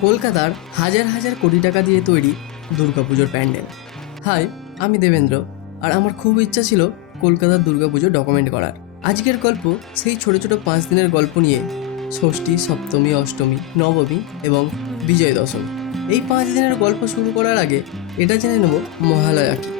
কলকাতার হাজার হাজার কোটি টাকা দিয়ে তৈরি দুর্গাপুজোর প্যান্ডেল। হাই, আমি দেবেন্দ্র, আর আমার খুব ইচ্ছা ছিল কলকাতার দুর্গাপুজো ডকুমেন্ট করার। আজকের গল্প সেই ছোট ছোট পাঁচ দিনের গল্প নিয়ে ষষ্ঠী, সপ্তমী, অষ্টমী, নবমী এবং বিজয় দশমী এই পাঁচ দিনের গল্প শুরু করার আগে এটা জেনে নেব মহালয়া কি।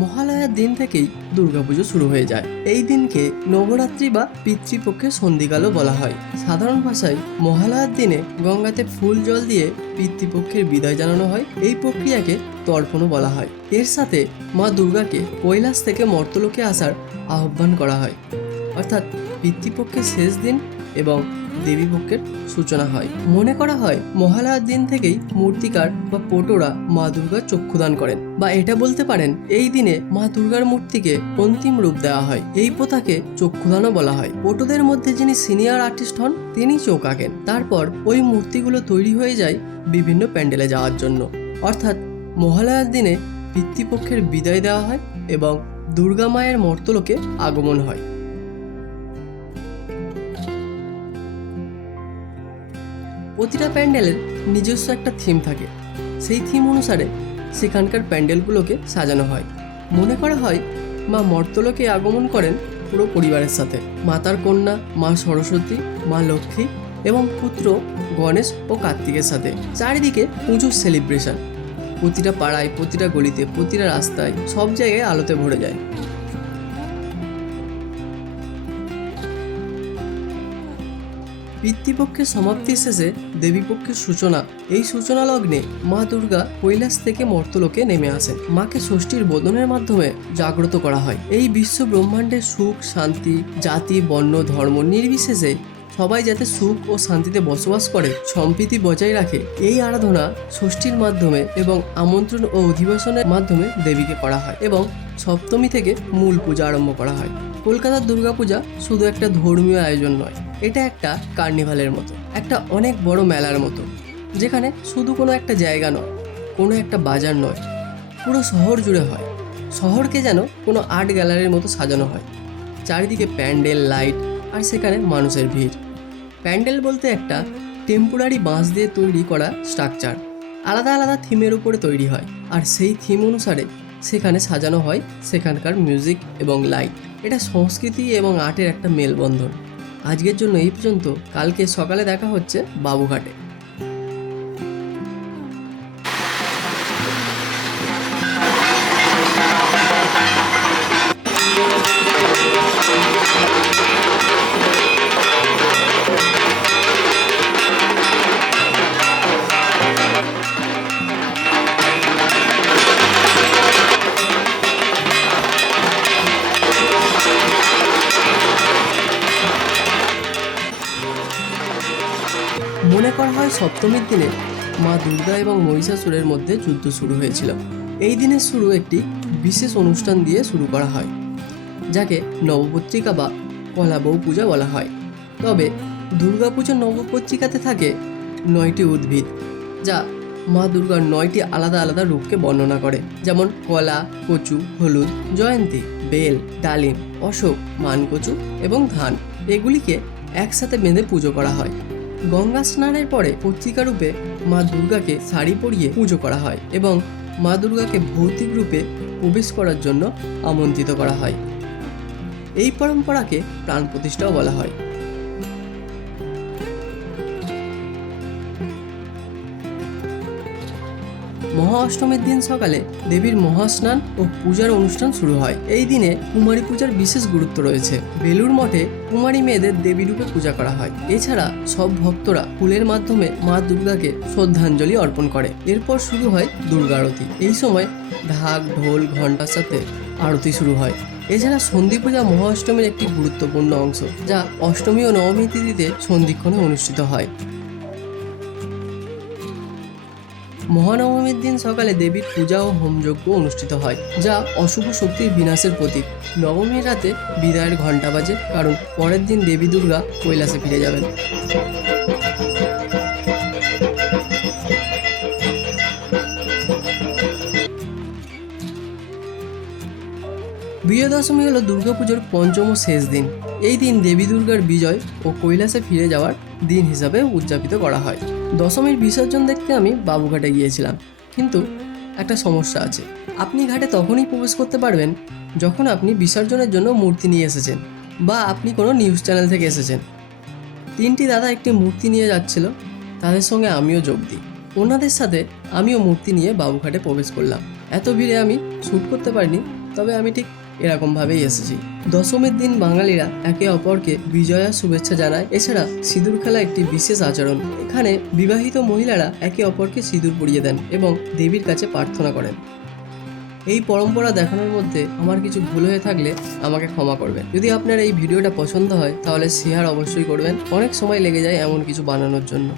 মহালয়ার দিন থেকেই দুর্গাপুজো শুরু হয়ে যায়। এই দিনকে নবরাত্রি বা পিতৃপক্ষের সন্ধিকালও বলা হয়। সাধারণ ভাষায় মহালয়ার দিনে গঙ্গাতে ফুল জল দিয়ে পিতৃপক্ষের বিদায় জানানো হয়। এই প্রক্রিয়াকে তর্পণও বলা হয়। এর সাথে মা দুর্গাকে কৈলাস থেকে মর্তলোকে আসার আহ্বান করা হয়। অর্থাৎ পিতৃপক্ষের শেষ দিন এবং দেবীপক্ষের সূচনা হয়। মনে করা হয়, মহালয়ার দিন থেকেই মূর্তিকার বা পটোরা মা দুর্গার চক্ষুদান করেন বা এটা বলতে পারেন, এই দিনে মা দুর্গার মূর্তিকে অন্তিম রূপ দেওয়া হয়। এই প্রথাকে চক্ষুদানও বলা হয়। পটোদের মধ্যে যিনি সিনিয়র আর্টিস্ট হন, তিনি চোখ আঁকেন। তারপর ওই মূর্তিগুলো তৈরি হয়ে যায় বিভিন্ন প্যান্ডেলে যাওয়ার জন্য। অর্থাৎ মহালয়ার দিনে পিতৃপক্ষের বিদায় দেওয়া হয় এবং দুর্গা মায়ের মর্তলোকে আগমন হয়। প্রতিটা প্যান্ডেলের নিজস্ব একটা থিম থাকে। সেই থিম অনুসারে সেখানকার প্যান্ডেলগুলোকে সাজানো হয়। মনে করা হয়, মা মর্তলোকে আগমন করেন পুরো পরিবারের সাথে। মাতার কন্যা, মা সরস্বতী, মা লক্ষ্মী এবং পুত্র গণেশ ও কার্তিকের সাথে। চারিদিকে পুজোর সেলিব্রেশন প্রতিটা পাড়ায়, প্রতিটা গলিতে, প্রতিটা রাস্তায় সব জায়গায় আলোতে ভরে যায়। পিতৃপক্ষের সমাপ্তির শেষে দেবীপক্ষের সূচনা। এই সূচনা লগ্নে মা দুর্গা কৈলাস থেকে মর্তলোকে নেমে আসে মাকে ষষ্ঠীর বোধনের মাধ্যমে জাগ্রত করা হয়। এই বিশ্ব ব্রহ্মাণ্ডের সুখ, শান্তি, জাতি, বর্ণ, ধর্ম নির্বিশেষে সবাই যাতে সুখ ও শান্তিতে বসবাস করে, সম্প্রীতি বজায় রাখে, এই আরাধনা ষষ্ঠীর মাধ্যমে এবং আমন্ত্রণ ও অধিবেশনের মাধ্যমে দেবীকে করা হয় এবং সপ্তমী থেকে মূল পূজা আরম্ভ করা হয়। কলকাতার দুর্গাপূজা শুধু একটা ধর্মীয় আয়োজন নয়। এটা একটা কার্নিভালের মতো, একটা অনেক বড় মেলার মতো, যেখানে শুধু কোনো একটা জায়গা নয়, কোনো একটা বাজার নয়, পুরো শহর জুড়ে হয়। শহরকে যেন কোনো আর্ট গ্যালারির মতো সাজানো হয়। চারিদিকে প্যান্ডেল, লাইট আর সেখানে মানুষের ভিড়। প্যান্ডেল বলতে একটা টেম্পোরারি বাঁশ দিয়ে তৈরি করা স্ট্রাকচার। আলাদা আলাদা থিমের উপরে তৈরি হয় আর সেই থিম অনুসারে সেখানে সাজানো হয় সেখানকার মিউজিক এবং লাইট। এটা সংস্কৃতি এবং আর্টের একটা মেলবন্ধন। আজকের জন্য এই পর্যন্ত। কালকে সকালে দেখা হচ্ছে বাবুঘাটে। করা হয় সপ্তমীর দিনে। মা দুর্গা এবং মহিষাসুরের মধ্যে যুদ্ধ শুরু হয়েছিল। এই দিনের শুরু একটি বিশেষ অনুষ্ঠান দিয়ে শুরু করা হয়, যাকে নবপত্রিকা বা পলা বউ পূজা বলা হয়। তবে দুর্গাপুজোর নবপত্রিকাতে থাকে নয়টি উদ্ভিদ, যা মা দুর্গার নয়টি আলাদা আলাদা রূপকে বর্ণনা করে। যেমন কলা, কচু, হলুদ, জয়ন্তী, বেল, ডালিম, অশোক, মানকচু এবং ধান। এগুলিকে একসাথে বেঁধে পুজো করা হয়। গঙ্গা স্নানের পরে পত্রিকা রূপে মা দুর্গাকে শাড়ি পরিয়ে পুজো করা হয় এবং মা দুর্গাকে ভৌতিক রূপে প্রবেশ করার জন্য আমন্ত্রিত করা হয়। এই পরম্পরাকে প্রাণ প্রতিষ্ঠাও বলা হয়। মহা অষ্টমীর দিন সকালে দেবীর মহাস্নান ও পূজার অনুষ্ঠান শুরু হয়। এই দিনে কুমারী পূজার বিশেষ গুরুত্ব রয়েছে। বেলুর মঠে কুমারী মেয়েদের দেবী রূপে পূজা করা হয়। এছাড়া সব ভক্তরা ফুলের মাধ্যমে মা দুর্গাকে শ্রদ্ধাঞ্জলি অর্পণ করে। এরপর শুরু হয় দুর্গা আরতি। এই সময় ঢাক, ঢোল, ঘণ্টার সাথে আরতি শুরু হয়। এছাড়া সন্ধি পূজা মহা অষ্টমীর একটি গুরুত্বপূর্ণ অংশ, যা অষ্টমী ও নবমী তিথিতে সন্ধিক্ষণে অনুষ্ঠিত হয়। মহানবমীর দিন সকালে দেবীর পূজা ও হোমযজ্ঞ অনুষ্ঠিত হয়, যা অশুভ শক্তির বিনাশের প্রতীক। নবমীর রাতে বিদায়ের ঘণ্টা বাজে, কারণ পরের দিন দেবী দুর্গা কৈলাসে ফিরে যাবেন। বিজয়া দশমী হলো দুর্গাপুজোর পঞ্চম ও শেষ দিন। এই দিন দেবী দুর্গার বিজয় ও কৈলাসে ফিরে যাওয়ার দিন হিসাবে উদযাপিত করা হয়। দশমীর বিসর্জন দেখতে আমি বাবুঘাটে গিয়েছিলাম। কিন্তু একটা সমস্যা আছে। আপনি ঘাটে তখনই প্রবেশ করতে পারবেন যখন আপনি বিসর্জনের জন্য মূর্তি নিয়ে এসেছেন বা আপনি কোনো নিউজ চ্যানেল থেকে এসেছেন। তিনটি দাদা একটি মূর্তি নিয়ে যাচ্ছিল, তাদের সঙ্গে আমিও যোগ দিই। ওনাদের সাথে আমিও মূর্তি নিয়ে বাবুঘাটে প্রবেশ করলাম। এত ভিড়ে আমি শ্যুট করতে পারিনি, তবে আমি ঠিক এরকমভাবেই এসেছি। দশমীর দিন বাঙালিরা একে অপরকে বিজয়া শুভেচ্ছা জানায়। এছাড়া সিঁদুর খেলা একটি বিশেষ আচরণ। এখানে বিবাহিত মহিলারা একে অপরকে সিঁদুর পরিয়ে দেন এবং দেবীর কাছে প্রার্থনা করেন। এই পরম্পরা দেখানোর মধ্যে আমার কিছু ভুল হয়ে থাকলে আমাকে ক্ষমা করবেন। যদি আপনার এই ভিডিওটা পছন্দ হয়, তাহলে শেয়ার অবশ্যই করবেন। অনেক সময় লেগে যায় এমন কিছু বানানোর জন্য।